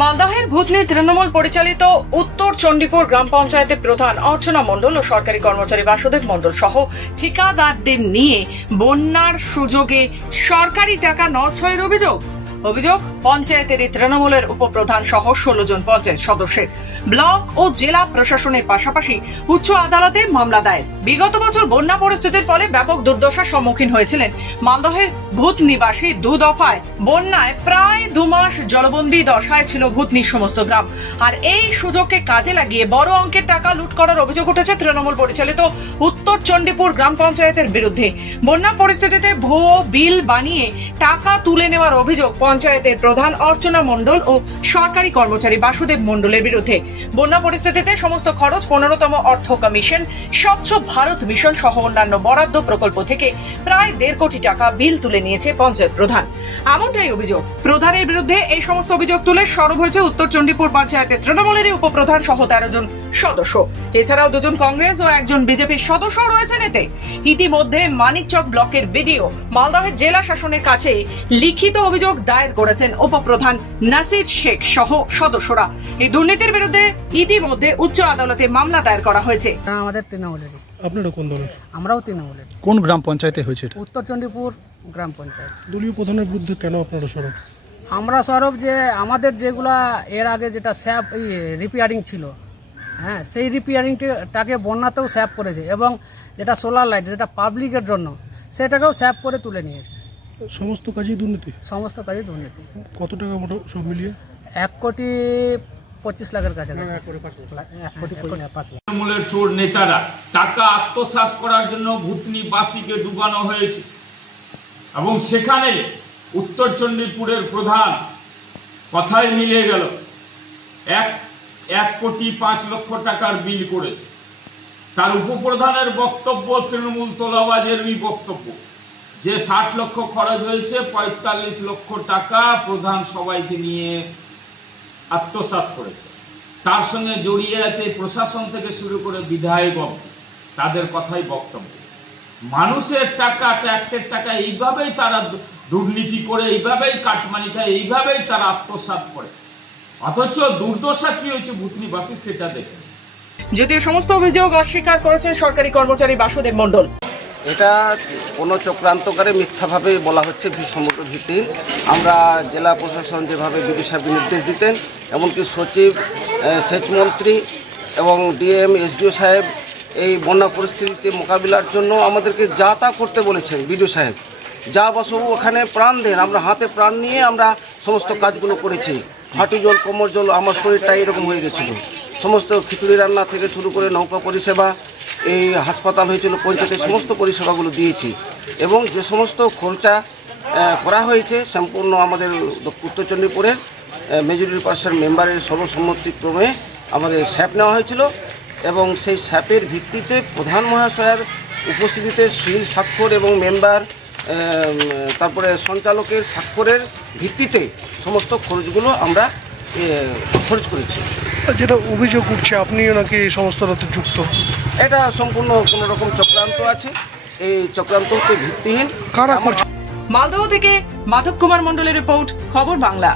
মালদহের ভূতনি তৃণমূল পরিচালিত উত্তর চণ্ডীপুর গ্রাম পঞ্চায়েতের প্রধান অর্চনা মণ্ডল ও সরকারি কর্মচারী বাসুদেব মণ্ডল সহ ঠিকাদারদের নিয়ে বন্যার সুযোগে সরকারি টাকা নছয়ের অভিযোগ। অভিযোগ, পঞ্চায়েতের এই তৃণমূলের উপপ্রধান সহ ষোলো জন পঞ্চায়েত সদস্যের। ব্লক ও জেলা প্রশাসনের পাশাপাশি উচ্চ আদালতে মামলা দায়ের। বিগত বছর বন্যা পরিস্থিতির ফলে ব্যাপক দুর্দশার সম্মুখীন হয়েছিলেন মালদহের ভূত নিবাসী দু দফায়। বন্যায় প্রায় দু মাস জলবন্দী দশায় ছিল ভূতনির সমস্ত গ্রাম। আর এই সুযোগকে কাজে লাগিয়ে বড় অঙ্কের টাকা লুট করার অভিযোগ উঠেছে তৃণমূল পরিচালিত উত্তর চণ্ডীপুর গ্রাম পঞ্চায়েতের বিরুদ্ধে। বন্যা পরিস্থিতিতে ভুয়ো বিল বানিয়ে টাকা তুলে নেওয়ার অভিযোগ পঞ্চায়েতের প্রধান অর্চনা মণ্ডল ও সরকারি কর্মচারী বাসুদেব মণ্ডলের বিরুদ্ধে। বন্যা পরিস্থিতিতে সমস্ত খরচ পনেরোতম অর্থ কমিশন স্বচ্ছ ভারত মিশন সহ অন্যান্য বরাদ্দ প্রকল্প থেকে প্রায় দেড় কোটি টাকা বিল তুলে নিয়েছে পঞ্চায়েত প্রধান। এমনটাই অভিযোগ। প্রধানের বিরুদ্ধে এই সমস্ত অভিযোগ তুলে সরব হয়েছে উত্তর চণ্ডীপুর পঞ্চায়েতের তৃণমূলেরই উপপ্রধান সহ তেরো জন সদস্য। এছাড়াও দুজন কংগ্রেস ও একজন বিজেপির সদস্য রয়েছেন এতে। ইতিমধ্যে মানিকচক ব্লকের বিডিও মালদহের জেলা শাসনের কাছে লিখিত অভিযোগ দায়ের করেছেন উপপ্রধান নাসির শেখ সহ সদস্যরা। এই দুর্নীতির বিরুদ্ধে ইতিমধ্যে উচ্চ আদালতে মামলা দায়ের করা হয়েছে। আমাদের তৃণমূলেরই। আপনারা কোন দলের? আমরাও তৃণমূলের। কোন গ্রাম পঞ্চায়েতে হয়েছে এটা? উত্তর চণ্ডীপুর গ্রাম পঞ্চায়েত। দলীয় প্রধানের বিরুদ্ধে কেন আপনারা সরব? আমরা সরব যে আমাদের যেগুলা এর আগে যেটা স্যাপ রিপেয়ারিং ছিল হ্যাঁ সেই রিপেয়ারিংটাকে বন্যাতেও স্যাপ করেছে এবং যেটা সোলার লাইট যেটা পাবলিকের জন্য সেটাকেও স্যাপ করে তুলে নিয়েছে সমস্ত কাজেই দুর্নীতি? সমস্ত কাজে দুর্নীতি। কত টাকা মোটা সব মিলিয়ে? এক কোটি পঁচিশ লাখের কাছে এক কোটি পাঁচ লাখ। তৃণমূলের চোর নেতারা টাকা আত্মসাৎ করার জন্য ভূতনিবাসীকে ডুবানো হয়েছে। এবং সেখানে উত্তর চণ্ডীপুরের প্রধান কথাই মিলে গেল এক এক কোটি পাঁচ লক্ষ টাকার বিল করেছে। তার উপপ্রধানের বক্তব্য তৃণমূল তোলাবাজেরই বক্তব্য। যে ষাট লক্ষ খরচ হয়েছে পঁয়তাল্লিশ লক্ষ টাকা প্রধান সবাইকে নিয়ে আত্মসাৎ করেছে। তার সঙ্গে জড়িয়ে আছে প্রশাসন থেকে শুরু করে বিধায়ক অবধি। তাদের কথাই বক্তব্য। মানুষের টাকা, ট্যাক্সের টাকা, এইভাবেই তারা দুর্নীতি করে, এইভাবেই কাটমানি খায়, এইভাবেই তারা আত্মসাৎ করে। অথচ দুর্দশা কি হয়েছে ভূতনিবাসী সেটা দেখে। যদিও সমস্ত অভিযোগ অস্বীকার করেছেন সরকারি কর্মচারী বাসুদেব মণ্ডল। এটা কোনো চক্রান্তকারে মিথ্যাভাবে বলা হচ্ছে সমগ্র ভিত্তিহীন আমরা জেলা প্রশাসন যেভাবে বিডি সাহেবকে নির্দেশ দিতেন, এমনকি সচিব সেচমন্ত্রী এবং ডিএম, এসডিও সাহেব এই বন্যা পরিস্থিতিতে মোকাবিলার জন্য আমাদেরকে যা তা করতে বলেছেন বিডিও সাহেব। যা বসবু ওখানে প্রাণ দেন, আমরা হাতে প্রাণ নিয়ে আমরা সমস্ত কাজগুলো করেছি। হাঁটু জল, কোমর জল, আমার শরীরটা এরকম হয়ে গেছিল। সমস্ত খিচুড়ি রান্না থেকে শুরু করে নৌকা পরিষেবা এই হাসপাতাল হয়েছিল, পঞ্চায়েতের সমস্ত পরিষেবাগুলো দিয়েছি। এবং যে সমস্ত খরচা করা হয়েছে সম্পূর্ণ আমাদের উত্তর চণ্ডীপুরের মেজরিটি পার্সেন্ট মেম্বারের সর্বসম্মতিক্রমে আমাদের স্যাপ নেওয়া হয়েছিল এবং সেই স্যাপের ভিত্তিতে প্রধান মহাশয়ের উপস্থিতিতে সুনীল স্বাক্ষর এবং মেম্বার তারপরে সঞ্চালকের স্বাক্ষরের ভিত্তিতে সমস্ত খরচগুলো আমরা খরচ করেছে। যেটা অভিযোগ উঠছে আপনিও নাকি এই সমস্তটাতে যুক্ত? এটা সম্পূর্ণ কোনো রকম চক্রান্ত আছে। এই চক্রান্ত হতে ভিত্তিহীন। কারা মালদহ থেকে মাধব কুমার মন্ডলের রিপোর্ট খবর বাংলা।